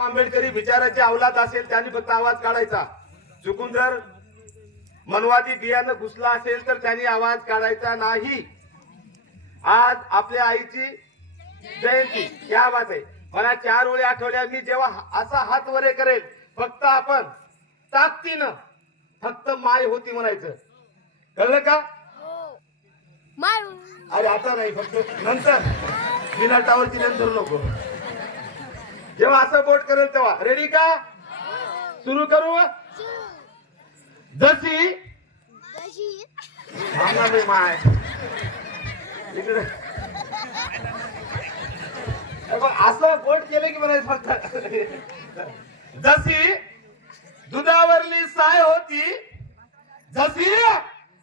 आंबेडकरी विचाराची अवलाद असेल त्यांनी फक्त आवाज काढायचा. चुकून जर मनवादी बियाणं घुसला असेल तर त्यांनी आवाज काढायचा नाही. आज आपल्या आईची जयंती. क्या बात आहे. मला चार वेळी आठवल्या. मी जेव्हा हा- असा हात वरे करेल फक्त आपण ताकदीनं फक्त माय होती म्हणायचं. कळलं का? मारू. अरे आता नाही फक्त नंतर. बिना टावरची नंतर नको. जेव्हा असं बोट करेल तेव्हा. रेडी का? सुरू करू? जशी? मी माय. इकडे. असं बोट केलं की म्हणायचं फक्त. जशी दुधावरली साय होती जशी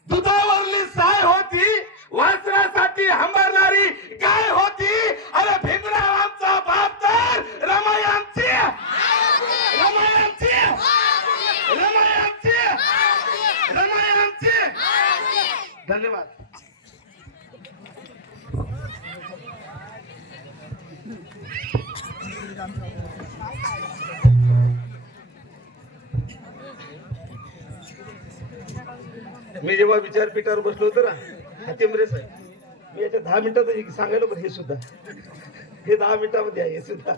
दुधावरली साय होती वासरासाठी हंबरणारी काय होती अरे भीमराव जेव्हा विचारपीठावर बसलो होतो ना. हातेमरे साहेब. मी याच्या दहा मिनिटात सांगायला बरं हे सुद्धा. हे दहा मिनिटामध्ये आहे हे सुद्धा.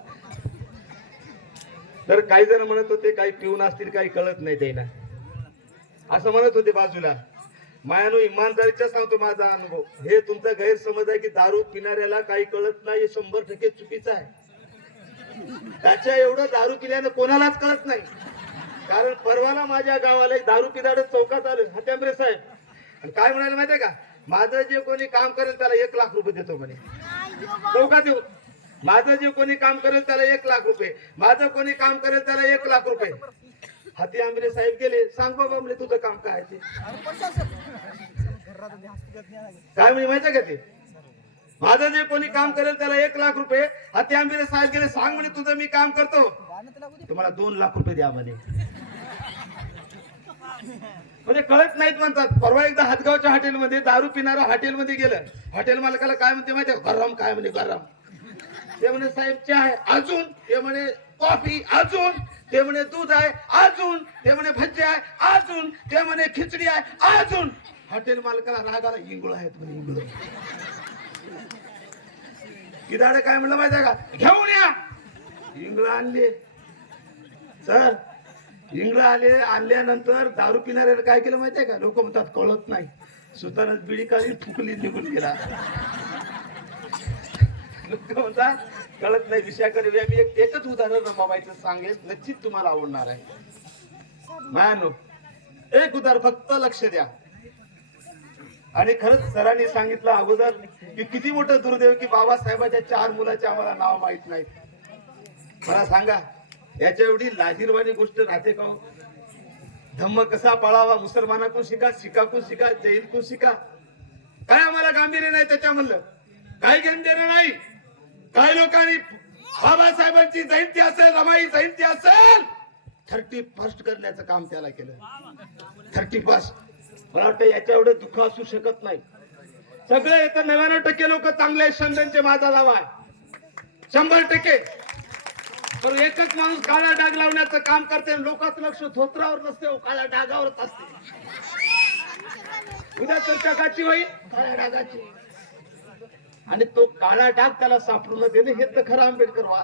तर काही जण म्हणत होते काही पिऊन असतील काही कळत नाही त्यांना असं म्हणत होते बाजूला. मायानो इमानदारीचा सांगतो माझा अनुभव. हे तुमचा गैरसमज आहे की दारू पिणाऱ्याला काही कळत नाही हे शंभर टक्के चुकीचं आहे. त्याच्या एवढं दारू पिल्यानं कोणालाच कळत नाही. कारण परवाला माझ्या गावाला एक दारू पिदाड चौकात आलं. हत्यामरे साहेब. आणि काय म्हणाले माहितीये का? माझं जे कोणी काम करेल त्याला एक लाख रुपये देतो म्हणे. चौकात येऊ माझं जे कोणी काम करेल त्याला एक लाख रुपये. माझं कोणी काम करेल त्याला एक लाख रुपये. हाती आंबरे साहेब गेले. सांग बाबा म्हणजे तुझं काम काय काय म्हणजे माहितीये का ते? माझं जे कोणी काम करेल त्याला एक लाख रुपये. हाती आंबरे साहेब गेले. सांग म्हणे तुझं मी काम करतो. तुम्हाला दोन लाख रुपये द्या म्हणे. म्हणजे कळत नाहीत म्हणतात. परवा एकदा हातगावच्या हॉटेलमध्ये दारू पिणारा हॉटेलमध्ये गेलं. हॉटेल मालकाला काय म्हणते माहिती गरम काय म्हणे गरम? ते म्हणे साहेब चहा आहे. अजून? ते म्हणे कॉफी अजून? ते म्हणे दूध आहे. अजून? ते म्हणे भज्जे आहे. अजून? ते म्हणे खिचडी आहे. अजून? हॉटेल मालकाला रागाला इंगुळ आहेत म्हणे इंगुळ. किदाडे काय म्हणलं माहिती आहे का? घेऊन या. इंगळ आणले. सर इंगळ आले आणल्यानंतर दारू पिणाऱ्याला काय केलं माहितीये का? लोक म्हणतात कळत नाही. सुतानच बिडी काढली फुकली निघून गेला. लोक म्हणतात कळत नाही विषयाकडे मी एक एकच उदाहरण रमाबाईचं सांगेल निश्चित तुम्हाला आवडणार आहे. मायानो एक उदाहरण फक्त लक्ष द्या. आणि खरंच सरांनी सांगितलं अगोदर की किती मोठं दुर्दैव की बाबासाहेबाच्या चार मुलाचे आम्हाला नाव माहीत नाहीत मला सांगा याच्या एवढी लाजीरवाणी गोष्ट राहते का हो? धम्म कसा पाळावा? मुसलमानाकडून शिका शिकाकून शिका जैनकून शिका. काय आम्हाला गांभीर्य नाही त्याच्या म्हणलं काय घेऊन देणं नाही? काही लोकांनी बाबासाहेबांची जयंती असेल रमाई जयंती असेल थर्टी फर्स्ट करण्याचं काम त्याला केलं. थर्टी फर्स्ट मला वाटतं याच्या एवढं दुःख असू शकत नाही. सगळे येतं नव्याण्णव टक्के लोक चांगले आहेत, शंभरचे माझा लावा आहे. शंभर टक्के. पण एकच माणूस काळा डाग लावण्याचं काम करते लोकांचं लक्ष धोत्रावर नसते हो, काळ्या डागावरच असते. उद्या तर जगाची होईल? काळ्या डागाची. आणि तो काळा डाग त्याला सापडून देणे हे तर खरं आंबेडकर वा.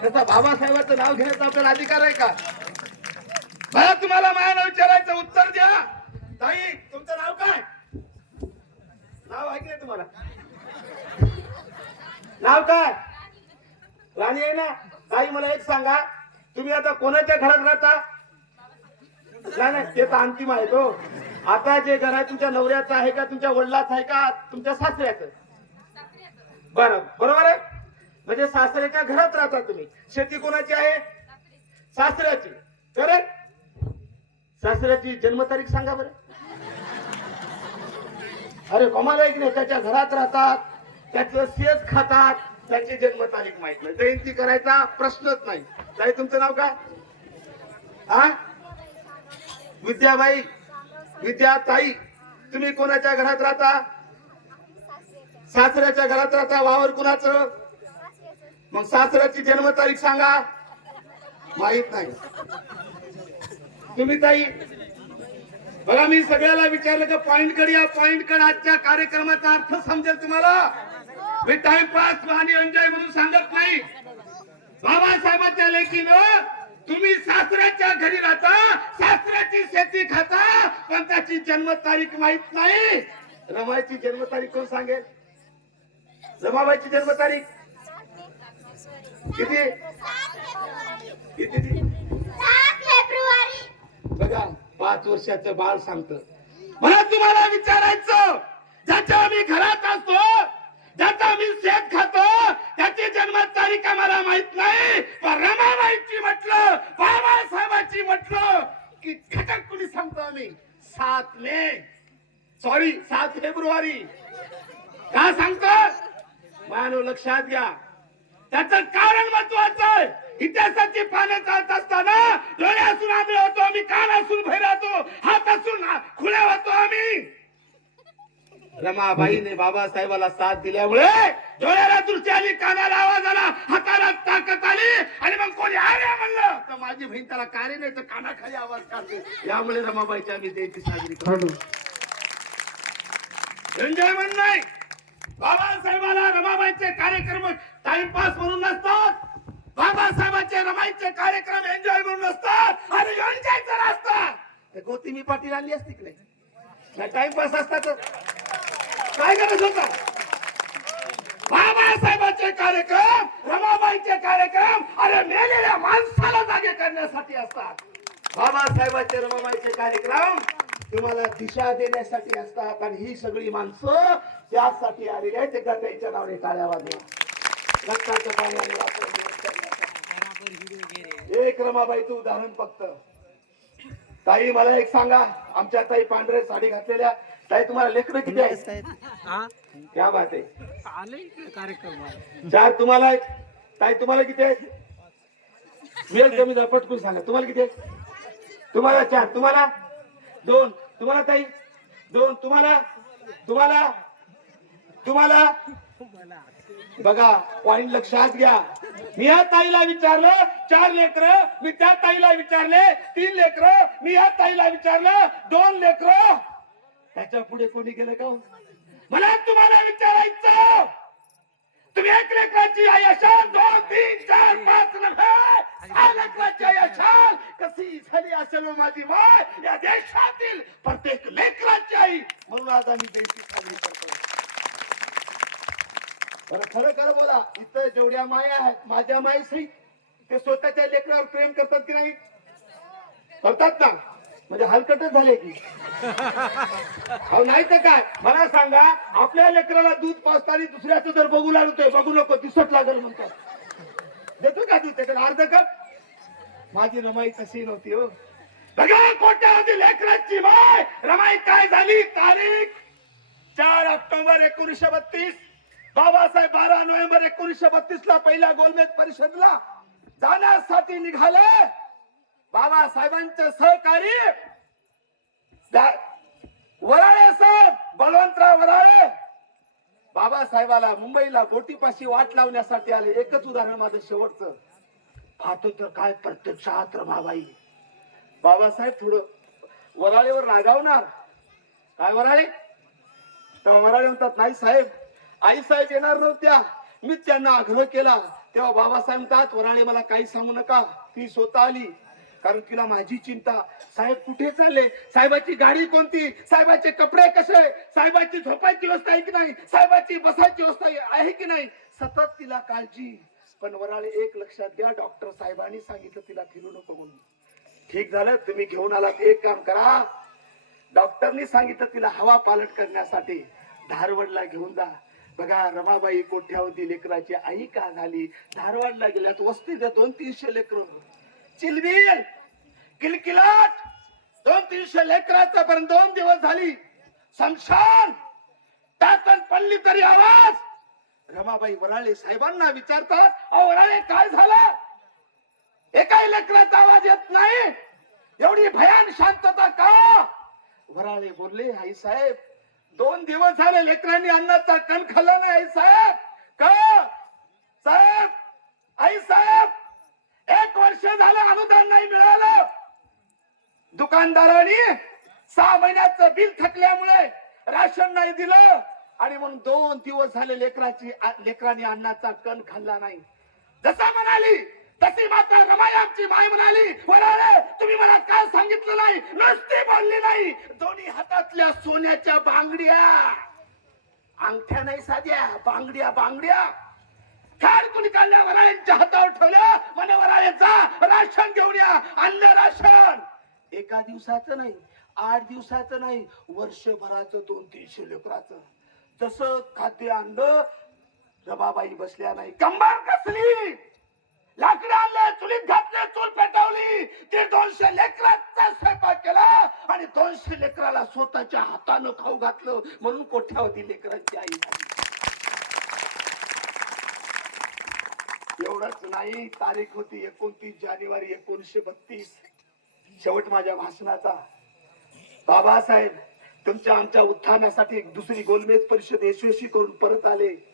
त्याचा बाबासाहेबांचं नाव घेण्याचा आपल्याला अधिकार आहे का? मला तुम्हाला माझ्या विचारायचं उत्तर द्या. ताई तुमचं नाव काय? नाव आहे की तुम्हाला? नाव काय? राणी आहे ना? ताई मला एक सांगा तुम्ही आता कोणाच्या घरात राहता? नाही नाही ते तर अंतिम आहे तो. आता जे घर आहे तुमच्या नवऱ्याचं आहे का तुमच्या वडिलाचं आहे का तुमच्या सासऱ्याचं? बरं बरोबर आहे? म्हणजे सासऱ्याच्या घरात राहता तुम्ही. शेती कोणाची आहे? सासऱ्याची. करेक्ट? सासऱ्याची जन्मतारीख सांगा बरं. अरे कमाल आहे की नाही? त्याच्या घरात राहतात त्याचं शेत खातात त्याची जन्मतारीख माहीत नाही. जयंती करायचा प्रश्नच नाही. ताई तुमचं नाव काय? हा? विद्याबाई विद्या ताई तुम्ही कोणाच्या घरात राहता? सासऱ्याच्या घरात राहता? वावर कुणाचं? मग सासऱ्याची जन्मतारीख सांगा. माहीत नाही. तुम्ही ताई बघा मी सगळ्याला विचारलं का पॉइंट कड या पॉइंट कड आजच्या कार्यक्रमाचा अर्थ समजेल तुम्हाला? मी टाइमपास आणि एन्जॉय म्हणून सांगत नाही. बाबासाहेबांच्या लेखीनं तुम्ही सासऱ्याच्या घरी राहता सासऱ्याची शेती खाता पण त्याची जन्मतारीख माहीत नाही. रमायची जन्मतारीख कोण सांगेल? रमाबाईची जन्मतारीख? किती? किती? बघा पाच वर्षाचं बाळ सांगत. मला तुम्हाला विचारायचं ज्याच्या आम्ही घरात असतो ज्याचा मी शेत खातो त्याची जन्म तारीख आम्हाला माहीत नाही. पण रमाबाईची म्हटलं बाबासाहेबाची म्हटलं की खटक कुणी सांगतो आम्ही? सात मे. सॉरी सात फेब्रुवारी. का सांगतो? मानव लक्षात घ्या. त्याच कारण महत्वाचं आहे. इतिहासाची पाने चालत असताना डोळ्यासून असून होतो आम्ही कान असून भैर होतो हात असून खुले होतो आम्ही. रमाबाईने बाबासाहेबाला साथ दिल्यामुळे डोळ्याला दृष्टी आली कानाला आवाज आला. हाताला ताकद आली. आणि मग कोणी आले म्हणलं? तर माझी बहीण त्याला कार्य नाही तर कानाखाली आवाज काढते. यामुळे रमाबाईची आम्ही जयंती साजरी करतो. एन्जॉय म्हणून नाही. बाबासाहेबाला रमाबाईचे कार्यक्रम टाइमपास म्हणून नसतात. बाबासाहेबांचे रमाईचे कार्यक्रम एन्जॉय म्हणून असतात आणि एन्जॉय जर असतात तर गौतमी पाटील आणली असती की नाही टाइमपास असता तर. काय करत होता? बाबासाहेबांचे कार्यक्रम रमाबाईचे कार्यक्रम अरे मेलेल्या माणसाला जागे करण्यासाठी असतात. बाबासाहेबांचे रमाबाईचे कार्यक्रम तुम्हाला दिशा देण्यासाठी असतात आणि ही सगळी माणसं त्यासाठी आलेली आहेत. ते त्यांच्या नावाने टाळ्या वाजवा. रक्ताच्या पाण्याने एक रमाबाईचं उदाहरण फक्त. ताई मला एक सांगा. आमच्या ताई पांढरे साडी घातलेल्या. ताई तुम्हाला लेकरं किती आहेत? हा क्या बात आहे. आले इकडे कार्यक्रम चार तुम्हाला आहेत ताई तुम्हाला किती आहेत? मिळेल कमी जरा पटकून सांगा. तुम्हाला किती आहेत? तुम्हाला चार. तुम्हाला? दोन. तुम्हाला ताई? दोन. तुम्हाला? तुम्हाला? तुम्हाला? बघा पॉइंट लक्षात घ्या. मी या ताईला विचारलं चार लेकर. मी त्या ताईला विचारले तीन लेकर. मी या ताईला विचारलं दोन लेकर. त्याच्या पुढे कोणी गेलं का? मला तुम्हाला विचारायचं तुम्ही एक लेकराची आई असाल दोन तीन चार पाच लेकराची आई असाल. कशी झाली असेल हो माझी माय? या देशातील प्रत्येक लेकराची आई. म्हणून आज आम्ही जयंती साजरी करतो. बरं खरं खरं बोला इथं जेवढ्या माया आहेत माझ्या माई ते स्वतःच्या लेकरावर प्रेम करतात की नाही? करतात ना? म्हणजे हलकटच झाले की. अहो नाही तर काय? मला सांगा आपल्या लेकराला दूध पाजताना दुसऱ्याचं जर बघू लागतोय बघू नको दिसत लागल म्हणतात. देतो का दूध त्याच्यात? अर्ध कप? माझी रमाई तशी नव्हती हो. बघा कोट्यावधी लेकराची माय! रमाई काय झाली? तारीख? चार ऑक्टोबर एकोणीसशे बत्तीस. बाबासाहेब बारा नोव्हेंबर एकोणीसशे बत्तीस ला पहिल्या गोलमेज परिषदला जाण्यासाठी निघाले. बाबासाहेबांचे सहकारी वराळे साहेब बळवंतराव वराळे. बाबासाहेबाला मुंबईला बोटीपाशी वाट लावण्यासाठी आले. एकच उदाहरण माझं शेवटचं. पाहतो तर काय प्रत्यक्षात रमाबाई बाबासाहेब थोडं वराळेवर रागावणार. काय वराळे? तेव्हा वराळे म्हणतात नाही साहेब आई साहेब येणार नव्हत्या. मी त्यांना आग्रह केला. तेव्हा बाबासाहेब म्हणतात वराळे मला काही सांगू नका. ती स्वतः आली. कारण तिला माझी चिंता. साहेब कुठे चालले? साहेबाची गाडी कोणती? साहेबाचे कपडे कसे? साहेबाची झोपायची व्यवस्था आहे की नाही? साहेबाची बसायची व्यवस्था आहे की नाही? सतत तिला काळजी. पण वराळे एक लक्षात घ्या डॉक्टर साहेबांनी सांगितलं तिला फिरू नको म्हणून. ठीक झालं तुम्ही घेऊन आलात. एक काम करा. डॉक्टरनी सांगितलं तिला हवा पालट करण्यासाठी धारवडला घेऊन जा. बघा रमाबाई कोठ्यावरती लेकराची आई का झाली? धारवाडला गेल्यात वस्तीत दोन तीनशे लेकर. चिलबिल किलकिलाट. दोन तीनशे लेकराचा पर्यंत दोन दिवस झाली. समशान टाकन पडली तरी आवाज. रमाबाई वराळे साहेबांना विचारतात अहो वराळे काय झालं? एकाही लेकराचा आवाज येत नाही. एवढी भयान शांतता का? वराळे बोलले आई साहेब दोन दिवस झाले लेकरांनी अन्नाचा कण खाल्ला नाही आई साहेब. का? साहेब आई साहेब वर्ष झालं अनुदान नाही मिळालं. दुकानदारांनी सहा महिन्याचं बिल थकल्यामुळे राशन नाही दिलं आणि म्हणून दोन दिवस झाले लेकराची लेकरांनी अन्नाचा कण खाल्ला नाही. जसा म्हणाली तशी माता रमाई आमची माय म्हणाली वराळे तुम्ही मला काय सांगितलं नाही? नुसती बोलली नाही. दोन्ही हातातल्या सोन्याच्या बांगड्या. अंगठ्या नाही साध्या बांगड्या बांगड्या. कुणी काढल्या वरायांच्या हातावर ठेवल्या? म्हणे वरायांचा राशन घेऊन या आणलं राशन. एका दिवसाचं नाही आठ दिवसाचं नाही वर्षभराचं दोन तीनशे लेकराचं. तसं खाद्य आणलं रबाबाई बसल्या नाही. कंबार कसली? लाकडं आणलं चुलीत घातले चूल पेटवली. ते दोनशे लेकराचा स्वयंपाक केला आणि दोनशे लेकराला स्वतःच्या हातानं खाऊ घातलं. म्हणून कोठ्यावधी लेकरांची आई झाली. एवढंच नाही तारीख होती एकोणतीस जानेवारी एकोणीशे बत्तीस. शेवट माझ्या भाषणाचा. बाबासाहेब तुमच्या आमच्या उत्थानासाठी एक दुसरी गोलमेज परिषद यशस्वी करून परत आले.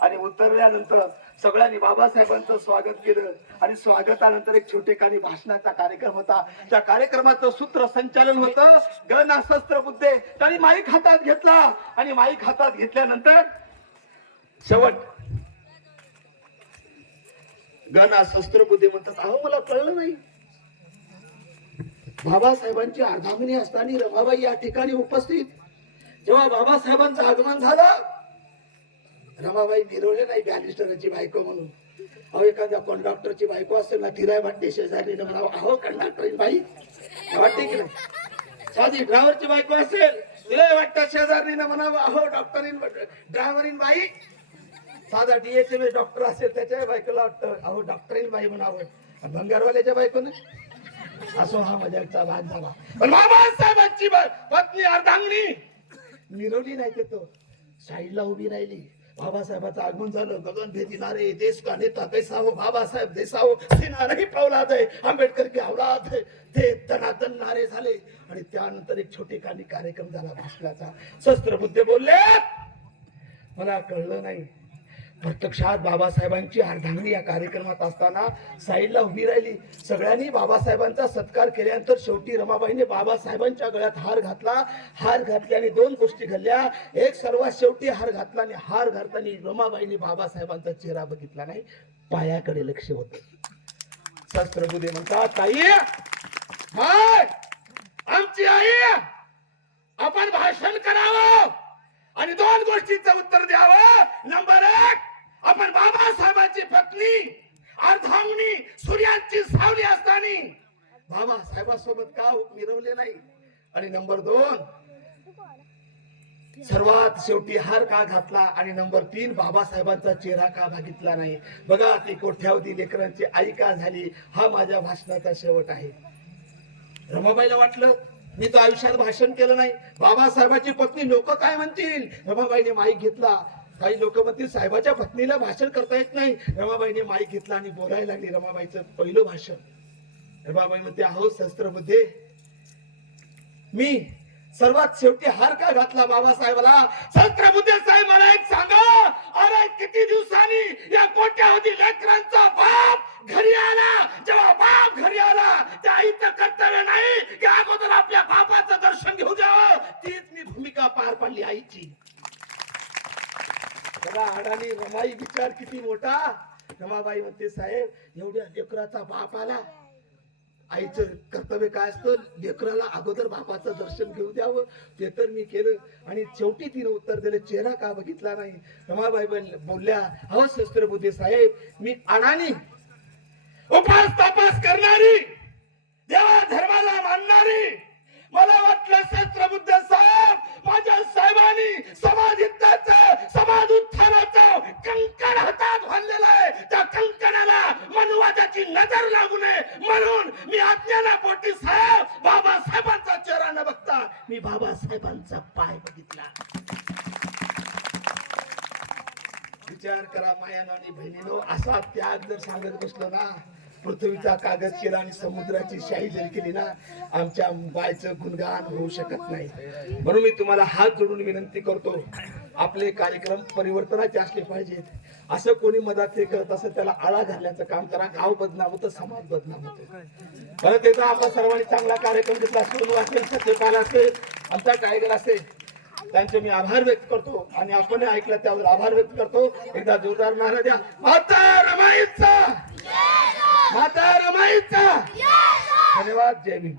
आणि उतरल्यानंतर सगळ्यांनी बाबासाहेबांचं स्वागत केलं. आणि स्वागतानंतर एक छोटेखानी भाषणाचा कार्यक्रम होता. त्या कार्यक्रमाचं सूत्र संचालन होतं. गण शस्त्र बुद्धे त्यांनी माईक हातात घेतला. आणि माईक हातात घेतल्यानंतर शेवट गाना शस्त्र बुद्धे म्हणतात. अहो मला कळलं नाही. बाबासाहेबांची अर्धांगिनी असताना रमाबाई या ठिकाणी उपस्थित. जेव्हा बाबासाहेबांचं आगमन झालं रमाबाई मिरवले नाही बॅरिस्टरची बायको म्हणून. अहो एखाद्या कंडक्टरची बायको असेल ना तिला वाटते शेजारी म्हणावं अहो कंडक्टर बाई. वाटते की नाही? साधी ड्रायव्हरची बायको असेल तिला वाटतं शेजारी म्हणावं अहो डॉक्टरीन ड्रायव्हरीन बाई. साधा डीएचएम डॉक्टर असेल त्याच्या बायकोला वाटतं अहो डॉक्टरीन बाई म्हणावं आणि भंगारवाल्याच्या बायकोने? असो हा मजाकचा भाग झाला. पण बाबासाहेबांची पत्नी अर्धांगणी. मिरवली नाही ते तो साईडला उभी राहिली. बाबासाहेबाचं आगमन झालं. गगन भेदी नारे देश का नेता कैसा हो बाबासाहेब देसा हो सेना नाही पावलाद आहे. आंबेडकर की औलाद आहे. ते तनातन नारे झाले. आणि त्यानंतर एक छोटेखानी कार्यक्रम झाला भाषणाचा. शस्त्र बुद्धे बोलले. मला कळलं नाही. प्रत्यक्षात बाबासाहेबांची अर्धांगिनी या कार्यक्रमात असताना साईडला उभी राहिली. सगळ्यांनी बाबासाहेबांचा सत्कार केल्यानंतर शेवटी रमाबाईने बाबासाहेबांच्या गळ्यात हार घातला. हार घातल्याने दोन गोष्टी घडल्या. एक सर्वात शेवटी हार घातला आणि हार घालताना रमाबाईने बाबासाहेबांचा चेहरा बघितला नाही. पायाकडे लक्ष होत. शस्त्रबुद्धे म्हणतात ताई हाय आमची आई आपण भाषण करावं आणि दोन गोष्टीचं उत्तर द्यावं. नंबर एक बाबासाहेबांची अर्धावणी सूर्याची सावली असताना. बाबासाहेबांसोबत का हो? मिरवले नाही. आणि नंबर दोन सर्वात शेवटी हार का घातला? आणि नंबर तीन बाबासाहेबांचा चेहरा का बघितला नाही? बघा ती कोठ्यावधी लेकरांची आई का झाली? हा माझ्या भाषणाचा शेवट आहे. रमाबाईला वाटलं मी तर आयुष्यात भाषण केलं नाही. बाबासाहेबांची पत्नी लोक काय म्हणतील? रमाबाईने माईक घेतला. काही लोक म्हणतील साहेबाच्या पत्नीला भाषण करता येत नाही. रमाबाईने माईक घेतला आणि बोलायला लागली रमाबाईचं पहिलं भाषण. रमाबाई म्हणते अहो शस्त्रमध्ये मी सर्वात शेवटी हार का घातला बाबासाहेबाला? शस्त्रबुद्धे साहेब मला एक सांगा. अरे किती दिवसांनी या कोट्यावधी लेकरांचा बाप घरी आला? जेव्हा बाप घरी आला त्या आईचं कर्तव्य नाही की अगोदर आपल्या बापाचं दर्शन घेऊ द्यावं तीच मी भूमिका पार पाडली आईची. बघा अडाणी रमाई विचार किती मोठा. रमाबाई म्हणते साहेब एवढ्या लेकराचा बाप आला. आईचं कर्तव्य काय असतं? लेकराला अगोदर बापाचं दर्शन घेऊ द्यावं. ते तर मी केलं. आणि शेवटी तिनं उत्तर दिलं चेहरा का बघितला नाही? रमाबाई बोल- बोलल्या अहो शस्त्रबुद्धे साहेब मी अडाणी. उपास तपास करणारी. देवा धर्माला मानणारी. मला वाटलं शस्त्रबुद्ध साहेब माझ्या पृथ्वीचा कागद केला आणि समुद्राची शाही जरी केली ना आमच्या बायचं गुणगान होऊ शकत नाही. म्हणून मी तुम्हाला हात जोडून विनंती करतो आपले कार्यक्रम परिवर्तनाचे असले पाहिजेत. असं कोणी मदत हे करत असं त्याला आळा घालण्याचं काम करा. गाव बदनाम होतं समाज बदनाम होतो. परत एकदा आपण सर्वांनी चांगला कार्यक्रम घेतला सोनू असेल सत्यपाल असेल आमचा टायगर असेल त्यांचे मी आभार व्यक्त करतो आणि आपण ऐकलं त्यावर आभार व्यक्त करतो. एकदा जोरदार नारा द्या. माता रमाईचा माता रमाईचा धन्यवाद जय भीम.